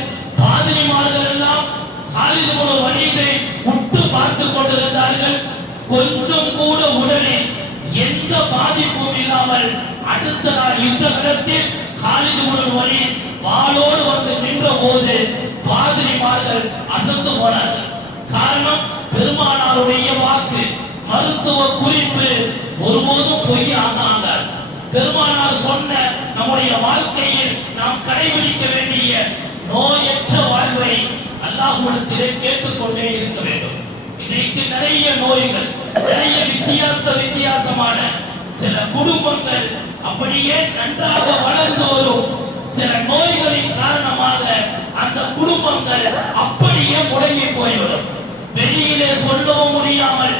பாதிரிமார்கள் எல்லாம் காலித் இப்னு வலீதை உற்று பார்த்து கொண்டிருந்தார்கள். கொஞ்சம் கூட உடலில் எந்த பாதிப்பும் இல்லாமல் அடுத்த நாள் யுத்த களத்தில் காலித் இப்னு வலீத் வாளோடு வந்து நின்ற போது பாதிரிமார்கள் அசந்து போனார்கள். காரணம், பெருமானாருடைய வாக்கு, மருத்துவ குறிப்பு ஒருபோதும் பொய்யாகாது. பெருமானார் சொன்ன நம்முடைய வாழ்க்கையில் நாம் கடைபிடிக்க வேண்டிய நோயற்ற வாழ்வை அல்லாஹ்விடத்திலே கேட்டுக்கொண்டே இருக்க வேண்டும். இன்னைக்கு நிறைய நோய்கள், நிறைய வித்தியாசமான சில குடும்பங்கள் அப்படியே நன்றாக வளர்ந்து வரும். சில நோய்களின் காரணமாக அந்த குடும்பங்கள் அப்படியே முடங்கி போய்விடும். வெளியிலே சொல்லவும் முடியாமல்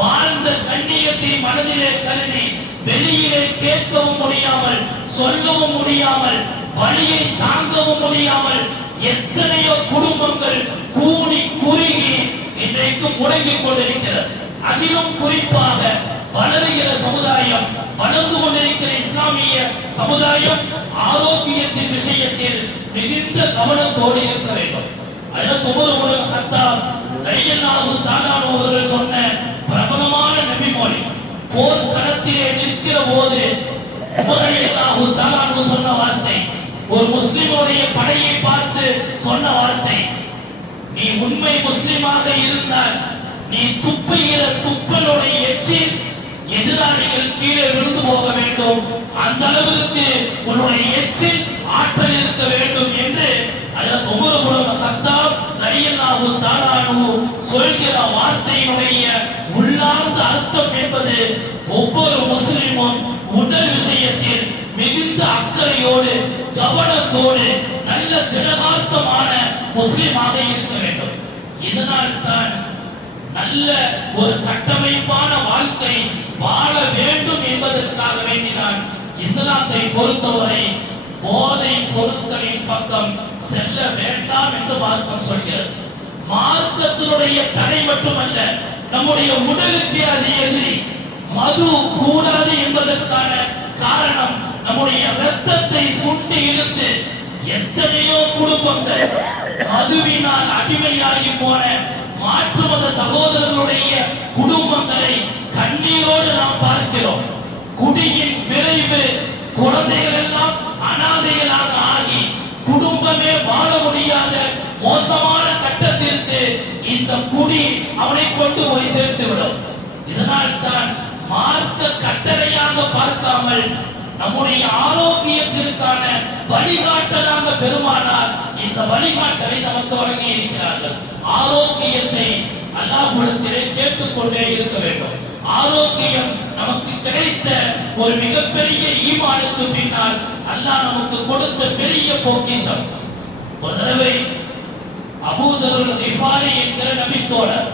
வாழ்ந்த கண்ணியத்தை மனதிலே கருதி வெளியிலே கேட்கவும் முடியாமல் சொல்லவும் முடியாமல் வலியை தாங்கவும் முடியாமல் எத்தனையோ குடும்பங்கள் கூடி குறுகி இன்றைக்கு முடங்கிக் கொண்டிருக்கிறது. அதிலும் குறிப்பாக வளருகிற சமுதாயம், வளர்ந்து கொண்டிருக்கிற இஸ்லாமிய சமுதாயம் ஆரோக்கியத்தின் விஷயத்தில் மிகுந்த கவனத்தோடு இருக்க வேண்டும். அதற்கு உமர் இப்னு கத்தாப் ரலியல்லாஹு தஆலா அவர்கள் சொன்ன பிரபலமான நபிமொழி, போர் களத்திலே நிற்கிற போது உமர் ரலியல்லாஹு தஆலா சொன்ன வார்த்தை, ஒரு முஸ்லிமுடைய படையை பார்த்து சொன்ன வார்த்தை, நீ உண்மை முஸ்லிமாக இருந்தால் நீ துப்புகிற துப்பலுடைய எச்சில் எதிராளிகள் கீழே விழுந்து போக வேண்டும், அந்த அளவுக்கு உன்னுடைய எச்சில் ஆற்றல் இருக்க வேண்டும் என்று அதற்கு உமர் இப்னு கத்தாப் ரலியல்லாஹு தஆலா சொல்கிற வார்த்தையினுடைய உள்ளார்ந்த அர்த்தம் என்பது ஒவ்வொரு முஸ்லிமும் உடல் விஷயத்தில் மிகுந்த அக்கறையோடு கவனத்தோடு நல்ல திடகார்த்தமான முஸ்லிமாக இருக்க வேண்டும். இதனால் தான் நல்ல ஒரு கட்டமைப்பான வாழ்க்கை வாழ வேண்டும் என்பதற்காக வேண்டினான் இஸ்லாத்தை பொறுத்தவரை போதை பொருட்களின் பக்கம் செல்ல வேண்டாம் என்று மார்க்கம் சொல்கிறது. மார்க்கத்தினுடைய தடை மட்டுமல்ல, நம்முடைய உடலுக்கு அது எதிரி. மது கூடாது என்பதற்கான காரணம் நம்முடைய இரத்தத்தை சுண்டி இழுத்து எத்தனையோ குடும்பங்கள் மதுவினால் அடிமையாகி போன மாற்று மத சகோதரர்களுடைய குடும்பங்களை கண்ணீரோடு நாம் பார்க்கிறோம். குடியின் விளைவு குழந்தைகள் எல்லாம் அனாதைகளாக ஆகி குடும்பமே வாழ முடியாத மோசமான கட்டத்திற்கு இந்த குடி அவனை கொண்டு போய் சேர்த்து விடும். இதனால் தான் மார்க்க கட்டளையாக பார்க்காமல் நம்முடைய ஆரோக்கியத்திற்கான வழிகாட்டலாக பெருமானார் இந்த வழிகாட்டலை நமக்கு வழங்கி இருக்கிறார்கள். ஆரோக்கியத்தை அல்லாஹ்விடத்திலே கேட்டுக்கொண்டே இருக்க வேண்டும். ஆரோக்கியம் நமக்கு கிடைத்த ஒரு மிகப்பெரிய ஈமானுக்கு பின்னால் அல்லாஹ் நமக்கு கொடுத்த பெரிய பொக்கிஷம். ஒரு தடவை அபூ தர் அல்-கிஃபாரி என்கிற நபித்தோழர்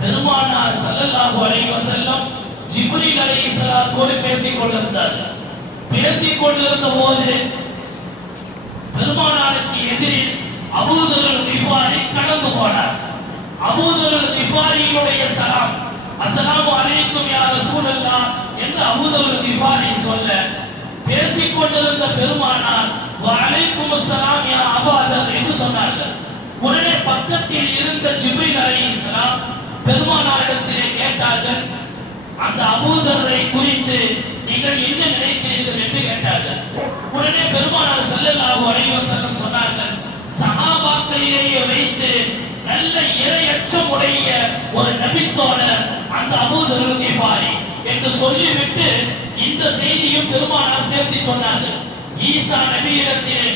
பெருமானார் ஸல்லல்லாஹு அலைஹி வஸல்லம் ஜிப்ரீல் அலைஹிஸ்ஸலாத்தோடு பேசிக் கொண்டிருந்தார்கள். பேசிக் கொண்டிருந்த போது பெருமானாருக்கு எதிரில் அபூ தர் அல்-கிஃபாரி கடந்து போனார். அபூ தர் அல்-கிஃபாரியுடைய சலாம், அஸ்ஸலாமு அலைக்கும் யா ரசூலல்லாஹ் என்று அபூ தர் அல்-கிஃபாரி சொல்ல, பேசிக் கொண்டிருந்த பெருமானார் வ அலைக்கும் அஸ்ஸலாம் யா அபூ தர் என்று சொன்னார்கள். உடனே பக்கத்தில் இருந்த ஜிப்ரீல் அலைஹிஸ்ஸலாம் பெருமானாரிடத்திலே கேட்டார்கள், அந்த அபூ தர்ரை குறித்து நீங்கள் என்ன நினைக்கிறீர்கள் என்று கேட்டார்கள். உடனே பெருமானார் ஸல்லல்லாஹு அலைஹி வஸல்லம் சொன்னார்கள், சஹாபாக்களிலேயே வைத்து நல்ல இறையச்சம் உடைய ஒரு நபித்தோழர் அந்த அபூ தர் அல்-கிஃபாரி என்று சொல்லிவிட்டு இந்த செய்தியும் பெருமானார் சேர்த்து சொன்னார்கள். ஈசா நபியிடத்திலே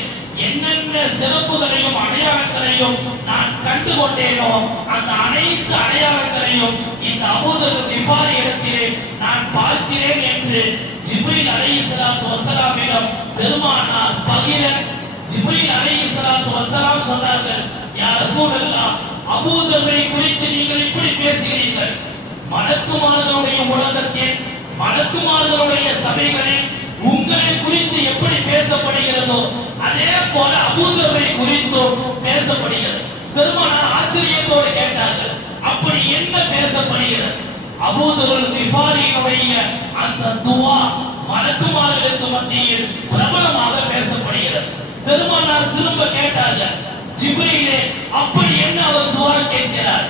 என்னென்ன சிறப்புகளையும் அடையாளங்களையும் நான் கண்டு கொண்டேனோ அந்த அனைத்து அடையாளங்களையும் இந்த அபூ தர் அல்-கிஃபாரி இடத்திலே நான் பார்க்கிறேன் என்று ஜிப்ரீல் அலைஹிஸ்ஸலாத்து வஸலாமிடம் பெருமானார் பகிர ஜிப்ரீல் அலைஹிஸ்ஸலாத்து வஸலாம் சொன்னார்கள், யா ரசூலல்லாஹ், அபூ தர்ரை குறித்து நீங்கள் இப்படி பேசுகிறீர்கள். மலக்குமார்களுடைய உலகத்தில் மலக்குமார்களுடைய சபைகளில் உங்களை குறித்து எப்படி பேசப்படுகிறதோ அதே போல அபூ தர்ரை குறித்தும் பேசப்படுகிறது. பெருமானார் ஆச்சரியத்தோடு கேட்டார்கள், அப்படி என்ன பேசப்படுகிறது? அபூ தர் அல்-கிஃபாரியுடைய அந்த துஆ மலக்குமார்களுக்கு மத்தியில் பிரபலமாக பேசப்படுகிறது. பெருமானார் திரும்ப கேட்டார்கள், ஜிப்ரீலே, அப்படி என்ன அவர் துஆ கேட்கிறார்?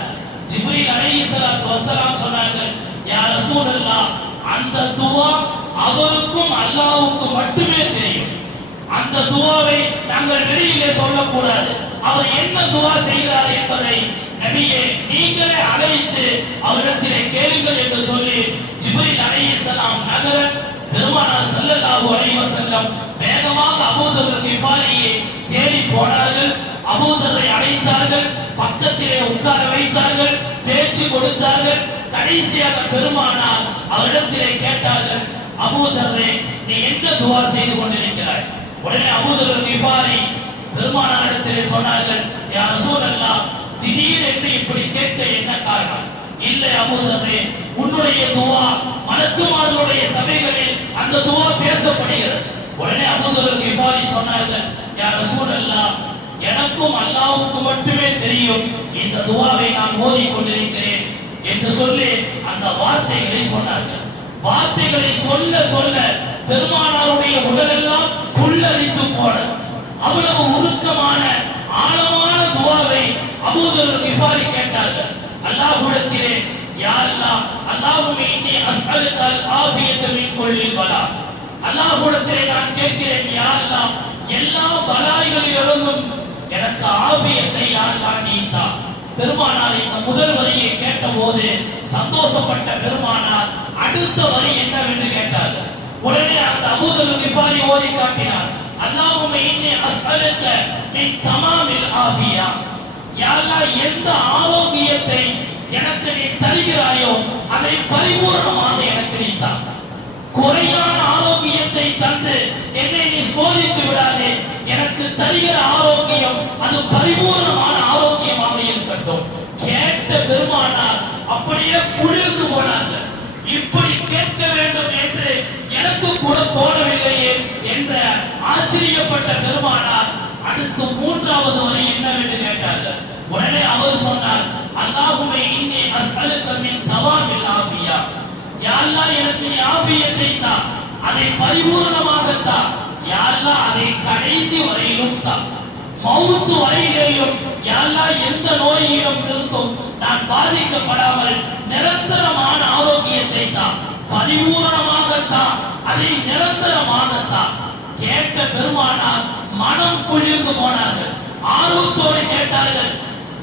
ஜிப்ரீல் அலைஹிஸ்ஸலாத்து வஸலாம் சொன்னார்கள், யா ரசூலல்லாஹ், அந்த துஆ அவருக்கும் அல்லாஹ்வுக்கும் மட்டுமே தெரியும். அந்த துஆவை நாங்கள் வெளியிலே சொல்லக்கூடாது. அவர் என்ன துஆ செய்கிறார் என்பதை நபியே நீங்களே அழைத்து அவரிடத்திலே கேளுங்கள் என்று சொல்லி ஜிப்ரீல் அலைஹிஸ்ஸலாம் நகர பெருமானார் ஸல்லல்லாஹு அலைஹி வஸல்லம் வேகமாக அபூ தர் அல்-கிஃபாரியை தேடி போனார்கள். அபூ தர்ரை அழைத்தார்கள், பக்கத்திலே உட்கார வைத்தார்கள், பேச்சு கொடுத்தார்கள். கடைசியாக பெருமானார் அவரிடத்திலே கேட்டார்கள், அபூ தர்ரே, நீ என்ன துஆ செய்து கொண்டிருக்கிறாய்? உடனே அபூ தர் அல்-கிஃபாரி பெருமானாரிடத்திலே சொன்னார்கள், யா ரசூலல்லாஹ், திடீரென்று இப்படி கேட்க என்ன காரணம்? இல்லை அபூதரே, உன்னுடைய துவா மலக்குமார்களுடைய சபைகளில் அந்த துவா பேசப்படுகிறது. உடனே அபூதர் கிஃபாரி சொன்னார்கள், யா ரசூலல்லாஹ், எனக்கும் அல்லாஹ்வுக்கு மட்டுமே தெரியும், இந்த துவாவை நான் ஓதிக் கொண்டிருக்கிறேன் என்று சொல்லி அந்த வார்த்தைகளை சொன்னார்கள். வார்த்தைகளை சொல்ல சொல்ல பெருமானாருடைய உடலெல்லாம் புல்லரித்து போன அவ்வளவு உருக்கமான ஆழமான துவாவை அபூதர் கிஃபாரி கேட்டார்கள். அல்லாஹ்விடத்திலே, யா அல்லாஹ், அல்லாஹும்ம இன்னி அஸ்அலுக அல் ஆஃபியத மின் குல்லில் பலா, அல்லாஹ்விடத்திலே நான் கேட்கிறேன், யா அல்லாஹ், எல்லா பலாய்களிலிருந்தும் எனக்கு ஆஃபியத்தை யா அல்லாஹ் நீ தா. பெருமானார் இந்த முதல் வரியை கேட்டபோது சந்தோஷப்பட்ட பெருமானார் அடுத்த வரி என்னவென்று கேட்டார்கள். உடனே அந்த அபூதர் கிஃபாரி ஓதி காட்டினார், அல்லாஹும்ம இன்னி அஸ்அலுக மின் தமாமில் ஆஃபியா, யா அல்லாஹ், எந்த ஆரோக்கியத்தை எனக்கு நீ தருகிறாயோ அதை பரிபூர்ணமாக எனக்கு நீ தா. குறையான ஆரோக்கியத்தை தந்து என்னை நீ சோதித்து விடாதே. எனக்கு தருகிற ஆரோக்கியம் அது பரிபூர்ணமான ஆரோக்கியமாக இருக்கட்டும். கேட்ட பெருமானார் அப்படியே குளிர்ந்து போனார்கள். இப்படி கேட்க வேண்டும் என்று எனக்கு கூட தோணவில்லையே என்ற ஆச்சரியப்பட்ட பெருமானார் அடுத்து மூன்றாவது வரை என்னவென்று கேட்டார்கள். உடனே அவர் சொன்னார், அல்லாஹும்ம இன்னி அஸ்அலுக மின் தவாமில் ஆஃபியா, யா அல்லாஹ், எனக்கு நீ ஆஃபியத்தை தா, அதை பரிபூர்ணமாக தா. யா அல்லாஹ், அதை கடைசி வரையிலும் தா. மௌத் வரையிலேயும் யா அல்லாஹ், எந்த நோயிலும் இருந்தும் நான் பாதிக்கப்படாமல் நிரந்தரமான ஆரோக்கியத்தை தா, பரிபூர்ணமாக தா, அதை நிரந்தரமாக தா. கேட்ட பெருமானார் மனம் குளிர்ந்து போனார்கள். ஆர்வத்தோடு கேட்டார்கள்.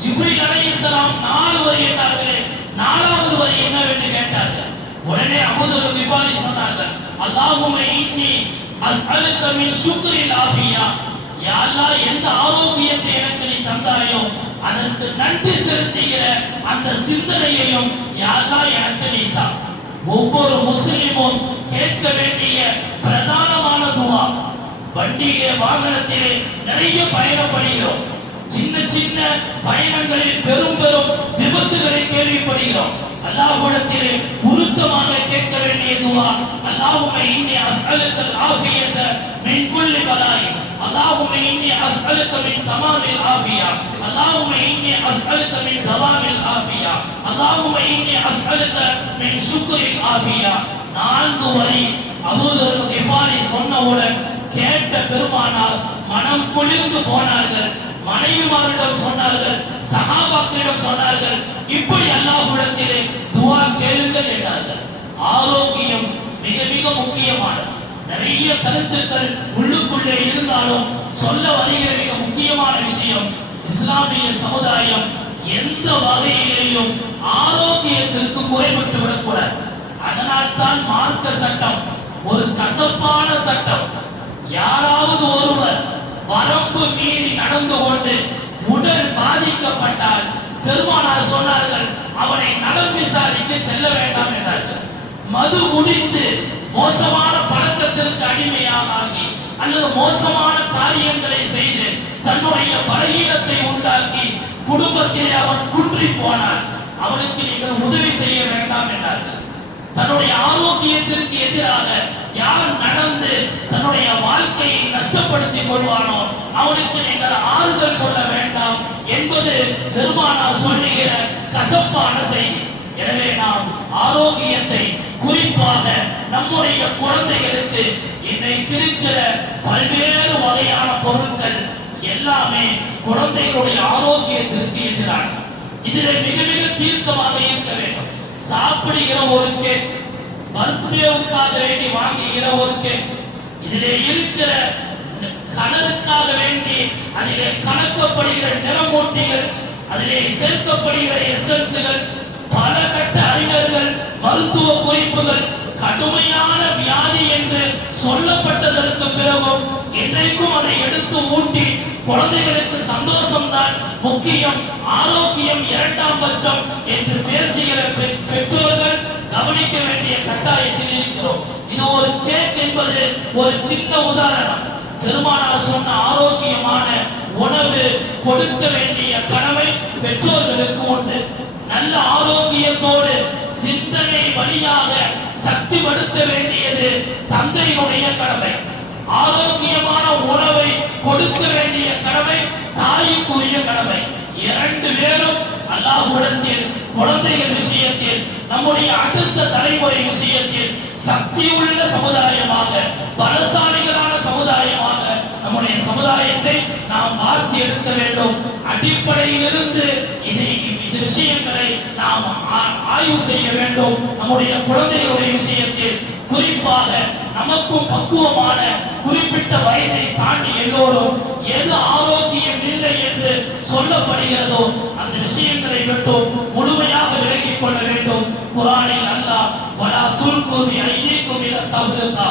ஜிப்ரீல் அலைஹிஸ்ஸலாம் 4 வரை கேட்டார்களே, 4வது வரை என்னவென்று கேட்டார்கள். உடனே அபூதர் கிஃபாரி சொன்னார்கள், அல்லாஹும்ம இன்னி அஸ்அலுக மின் ஷுக்ரில் ஆஃபியா, யா அல்லாஹ், எந்த ஆரோக்கியத்தை எனக்கு நீ தந்தாயோ அதற்கு நன்றி செலுத்துகிற அந்த சிந்தனையையும் யா அல்லாஹ் எனக்கு நீ தா. ஒவ்வொரு முஸ்லிமும் கேட்க வேண்டிய பிரதானமான துவா. வண்டியிலே வாகனத்திலே நிறைய பயணப்படுகிறோம். சின்ன சின்ன பயணங்களில் பெரும் பெரும் விபத்துகளை கேள்விப்படுகிறோம். அல்லாஹ்விடத்திலே உருக்கமாக கேட்க வேண்டிய துவா, அல்லாஹும்ம இன்னி அஸ்அலுக அல் ஆஃபியத மின் குல்லி பலாய், அல்லாஹும்ம இன்னி அஸ்அலுக மின் தமாமில் ஆஃபியா, அல்லாஹும்ம இன்னி அஸ்அலுக மின் தவாமில் ஆஃபியா, அல்லாஹும்ம இன்னி அஸ்அலுக மின் ஷுக்ரில் ஆஃபியா. 4 வரி அபூதர் கிஃபாரி சொன்னவுடன் கேட்ட பெருமானார் மனம் குளிர்ந்து போனார்கள். மனைவிமாரிடம் சொன்னார்கள், சஹாபாக்களிடம் சொன்னார்கள், இப்படி அல்லாஹ்விடத்திலே துஆ கேளுங்கள் என்றார்கள். ஆரோக்கியம் மிக மிக முக்கியமானது. நிறைய கருத்துக்கள் உள்ளுக்குள்ளே இருந்தாலும் சொல்ல வருகிற மிக முக்கியமான விஷயம், இஸ்லாமிய சமுதாயம் எந்த வகையிலேயும் ஆரோக்கியத்திற்கு குறைபட்டு விடக்கூடாது. அதனால் தான் மார்க்க சட்டம் ஒரு கசப்பான சட்டம். யாராவது ஒருவர் வரம்பு மீறி நடந்து கொண்டு உடல் பாதிக்கப்பட்டால் பெருமானார் சொன்னார்கள், அவனை நலம் விசாரிக்க செல்ல வேண்டாம் என்றார்கள். மது குடித்து மோசமான பழக்கத்திற்கு அடிமையாக ஆகி அல்லது மோசமான காரியங்களை செய்து தன்னுடைய பலகீனத்தை உண்டாக்கி குடும்பத்திலே அவன் குன்றி போனான், அவனுக்கு நீங்கள் உதவி செய்ய வேண்டாம் என்றார்கள். தன்னுடைய ஆரோக்கியத்திற்கு எதிராக யார் நடந்து தன்னுடைய வாழ்க்கையை நஷ்டப்படுத்திக் கொள்வானோ அவனுக்கு நீங்கள் ஆறுதல் சொல்ல வேண்டாம் என்பது பெருமானார் சொல்லுகிற கசப்பான செய்தி. எனவே நாம் ஆரோக்கியத்தை, குறிப்பாக நம்முடைய குழந்தைகளுக்கு இன்றைக்கு இருக்கிற பல்வேறு வகையான பொருட்கள் எல்லாமே குழந்தைகளுடைய ஆரோக்கியத்திற்கு எதிரான. இதில் மிக மிக தீர்க்கமாக இருக்க வேண்டும். சாப்பிடுகிற ஒரு கேக், பர்த்டேவுக்காக வேண்டி வாங்குகிற ஒரு கேக், இதிலே இருக்கிற கலருக்காக வேண்டி அதிலே கலக்கப்படுகிற நிறமூட்டிகள், அதிலே சேர்க்கப்படுகிற எசன்ஸ்கள், பல கட்ட அறிஞர்கள் மருத்துவ குறிப்புகள், கடுமையான வியாதி என்று சொல்லப்பட்டதற்கு பிறகும் இன்றைக்கும் அதை எடுத்து ஊட்டி குழந்தைகளுக்கு சந்தோஷம் தான் முக்கியம், ஆரோக்கியம் 2ஆம் பட்சம் என்று பேசுகிற பெற்றோர்கள் கவனிக்க வேண்டிய கட்டாயத்தில் இருக்கிறோம். இது ஒரு கேக் என்பது ஒரு சின்ன உதாரணம். பெருமானார் சொன்ன ஆரோக்கியமான உணவு கொடுக்க வேண்டிய கடமை பெற்றோர்களுக்கு உண்டு. நல்ல ஆரோக்கியத்தோடு சிந்தனை வழியாக சக்திப்படுத்த வேண்டியது தந்தையினுடைய கடமை. ஆரோக்கியமான உணவை கொடுக்க வேண்டிய கடமை தாய்க்குரிய கடமை. இரண்டு பேரும் அல்லாஹ்விடத்தில் குழந்தைகள் விஷயத்தில் நம்முடைய அடுத்த தலைமுறை விஷயத்தில் சக்தியுள்ள சமுதாயமாக பலசாலிகளான சமுதாயமாக நம்முடைய சமுதாயத்தை நாம் மாற்றி எடுக்க வேண்டும். அடிப்படையிலிருந்து இந்த விஷயங்களை நாம் ஆய்வு செய்ய வேண்டும். நம்முடைய குழந்தைகளுடைய விஷயத்தில் குறிப்பாக நமக்கும் பக்குவமான குறிப்பிட்ட வயதை தாண்டி எல்லோரும் எது ஆரோக்கியம் இல்லை என்று சொல்லப்படுகிறதோ அந்த விஷயங்களை விட்டு முழுமையாக விலகிக் கொள்ள வேண்டும். குர்ஆனில் அல்லாஹ் வலா துல்கு பி ஐதீக்கும் இலா தஹ்லுகா,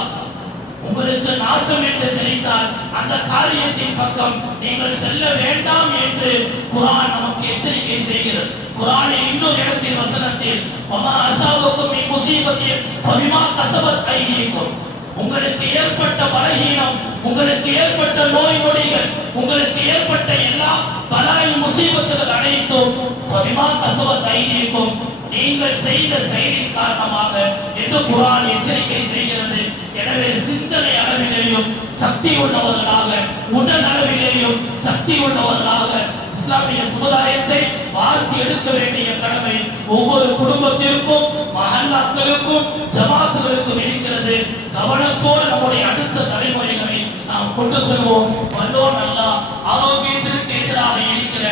உங்களுக்கு நாசம் என்று தெரிந்தால் அந்த காரியத்தின் பக்கம் நீங்கள் செல்ல வேண்டாம் என்று குர்ஆன் நமக்கு எச்சரிக்கை செய்கிறது. குர்ஆனில் இன்னொரு இடத்தில் வசனத்தில் வமா அஸாபக்கும் மின் முஸீபத்தின் ஃபபிமா கஸபத் ஐதீக்கும், உங்களுக்கு ஏற்பட்ட பலகீனம், உங்களுக்கு ஏற்பட்ட நோய் நொடிகள், உங்களுக்கு ஏற்பட்ட எல்லா பலாய் முசீபத்துகள் அனைத்தும் ஃபபிமா கஸபத் ஐதீக்கும், நீங்கள் செய்த செயலின் காரணமாக என்று குர்ஆன் எச்சரிக்கை செய்கிறது. எனவே சிந்தனை அளவிலேயும் சக்தி உள்ளவர்களாக, உடல் அளவிலேயும் சக்தி உள்ளவர்களாக இஸ்லாமிய சமுதாயத்தை வார்த்தி எடுக்க வேண்டிய கடமை ஒவ்வொரு குடும்பத்திற்கும், மஹல்லாக்களுக்கும், ஜமாத்துகளுக்கும் இருக்கிறது. கவனத்தோடு நம்முடைய அடுத்த தலைமுறைகளை நாம் கொண்டு செல்வோம். வல்லோன் அல்லாஹ் ஆரோக்கியத்திற்கு எதிராக இருக்கிற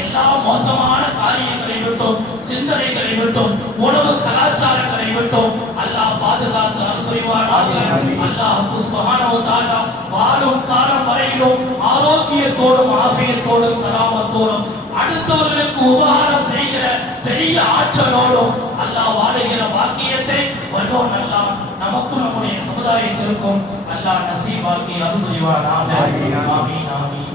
எல்லா மோசமான காரியங்களை விட்டோம், சிந்தனைகளை விட்டோம், உணவு கலாச்சாரங்களை விட்டோம் அல்லாஹ் பாதுகாத்து அருள் புரிவானாக. அல்லாஹ் சுப்ஹானஹு வ தஆலா வாழும் காலம் வரையிலும் ஆரோக்கியத்தோடும் ஆஃபியத்தோடும் சலாமத்தோடும் அடுத்தவர்களுக்கு உபகாரம் செய்கிற பெரிய ஆற்றலோடும் அல்லாஹ் வாழுகிற வாக்கியத்தை வல்லோன் அல்லாஹ் நமக்கும் நம்முடைய சமுதாயத்திற்கும் அல்லாஹ் நசீபாக்கி அருள் புரிவானாக. ஆமீன் ஆமீன்.